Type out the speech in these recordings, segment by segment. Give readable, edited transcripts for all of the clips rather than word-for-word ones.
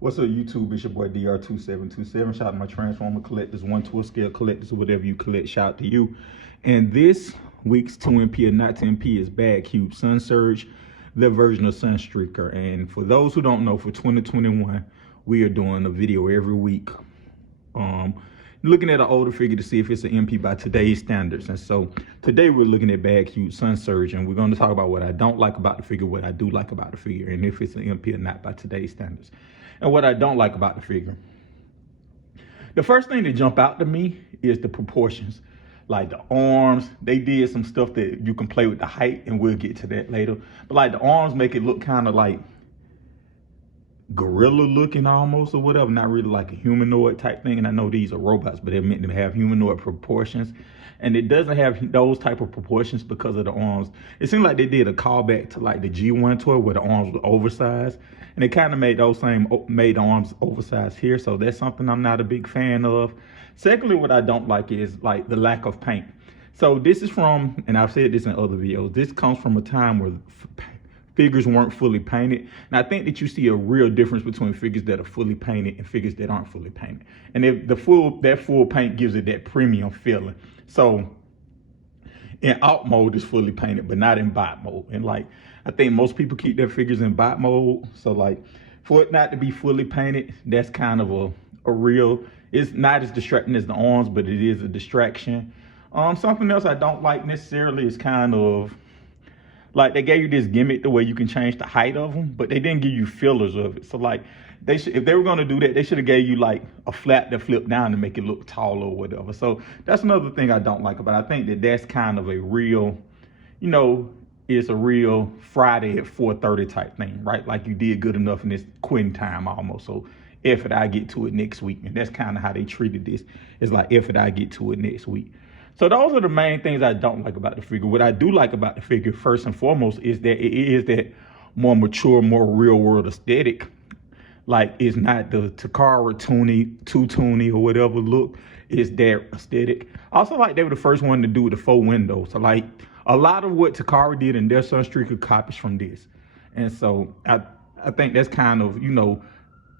What's up, YouTube? It's your boy DR2727. Shout out to my Transformer collectors, 1 to a scale collectors, or whatever you collect. Shout out to you. And this week's 2MP or not 2MP is Badcube Sunsurge, their version of Sunstreaker. And for those who don't know, for 2021, we are doing a video every week, looking at an older figure to see if it's an MP by today's standards. And so today we're looking at Badcube Sunsurge, and we're going to talk about what I don't like about the figure, what I do like about the figure, and if it's an MP or not by today's standards. And what I don't like about the figure. The first thing that jump out to me is the proportions. Like the arms, they did some stuff that you can play with the height, and we'll get to that later. But like the arms make it look kind of like gorilla looking almost, or whatever, not really like a humanoid type thing. And I know these are robots, but they're meant to have humanoid proportions. And it doesn't have those type of proportions because of the arms. It seemed like they did a callback to like the G1 toy where the arms were oversized. And they kind of made the arms oversized here. So that's something I'm not a big fan of. Secondly, what I don't like is like the lack of paint. So this is from, and I've said this in other videos, this comes from a time where figures weren't fully painted. And I think that you see a real difference between figures that are fully painted and figures that aren't fully painted. And if that full paint gives it that premium feeling. So in alt mode is fully painted, but not in bot mode. And like, I think most people keep their figures in bot mode. So like, for it not to be fully painted, that's kind of a real, it's not as distracting as the arms, but it is a distraction. Something else I don't like necessarily is kind of, like they gave you this gimmick the way you can change the height of them, but they didn't give you fillers of it. So like, if they were gonna do that, they should have gave you like a flap that flipped down to make it look taller or whatever. So that's another thing I don't like about it. I think that that's kind of a real, you know, it's a real Friday at 4:30 type thing, right? Like you did good enough and it's quitting time almost. So if it, I get to it next week. And that's kind of how they treated this. It's like, if it, I get to it next week. So those are the main things I don't like about the figure. What I do like about the figure, first and foremost, is that it is that more mature, more real world aesthetic. Like, it's not the Takara toony or whatever look. It's that aesthetic. Also, like, they were the first one to do the faux windows. So like, a lot of what Takara did in their Sunstreaker copies from this. And so I think that's kind of, you know,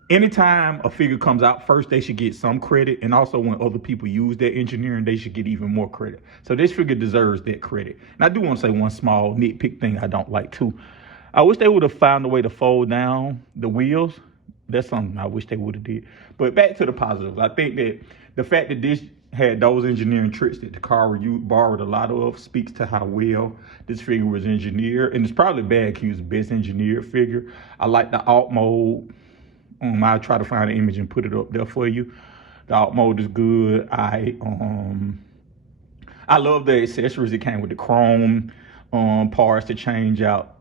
anytime a figure comes out first, they should get some credit. And also when other people use their engineering, they should get even more credit. So this figure deserves that credit. And I do want to say one small nitpick thing I don't like too. I wish they would have found a way to fold down the wheels. That's something I wish they would have did. But back to the positives. I think that the fact that this had those engineering tricks that Takara borrowed a lot of speaks to how well this figure was engineered. And it's probably Badcube's best engineered figure. I like the alt mode. I'll try to find an image and put it up there for you. The alt mode is good. I love the accessories that came with the chrome parts to change out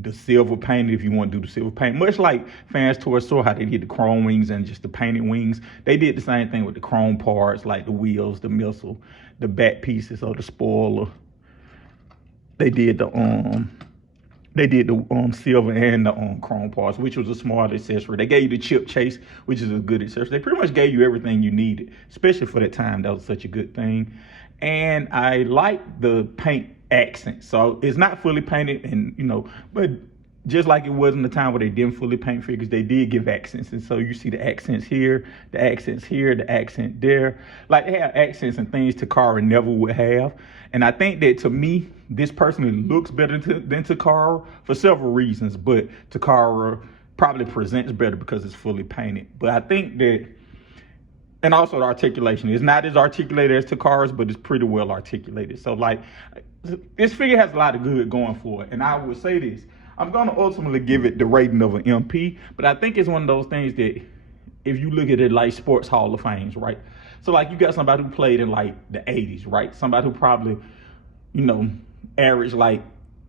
the silver paint if you want to do the silver paint. Much like Fans Toy Store, how they did the chrome wings and just the painted wings. They did the same thing with the chrome parts, like the wheels, the missile, the back pieces of the spoiler. They did the silver and the chrome parts, which was a smart accessory. They gave you the chip chase, which is a good accessory. They pretty much gave you everything you needed, especially for that time. That was such a good thing. And I like the paint accent. So it's not fully painted, and you know, but just like it was in the time where they didn't fully paint figures, they did give accents. And so you see the accents here, the accents here, the accent there. Like they have accents and things Takara never would have. And I think that to me, this personally looks better than Takara for several reasons, but Takara probably presents better because it's fully painted. But I think that, and also the articulation is not as articulated as Takara's, but it's pretty well articulated. So like, this figure has a lot of good going for it. And I would say this, I'm going to ultimately give it the rating of an MP, but I think it's one of those things that if you look at it like sports Hall of Fames, right? So like you got somebody who played in like the 80s, right? Somebody who probably, you know, averaged like,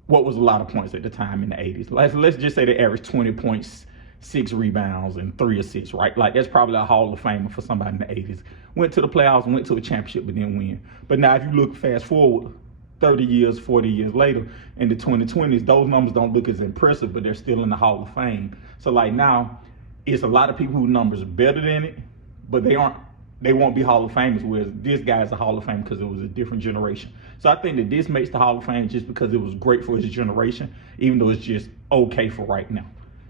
what was a lot of points at the time in the 80s? Let's just say they averaged 20 points, 6 rebounds, and 3 assists, right? Like that's probably a Hall of Famer for somebody in the 80s. Went to the playoffs, went to a championship, but didn't win. But now if you look fast forward, 30 years, 40 years later, in the 2020s, those numbers don't look as impressive, but they're still in the Hall of Fame. So like now, it's a lot of people whose numbers are better than it, but they won't be Hall of Famers, whereas this guy's a Hall of Fame because it was a different generation. So I think that this makes the Hall of Fame just because it was great for his generation, even though it's just okay for right now.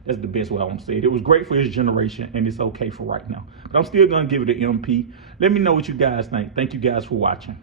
That's the best way I want to say it. It was great for his generation, and it's okay for right now. But I'm still going to give it an MP. Let me know what you guys think. Thank you guys for watching.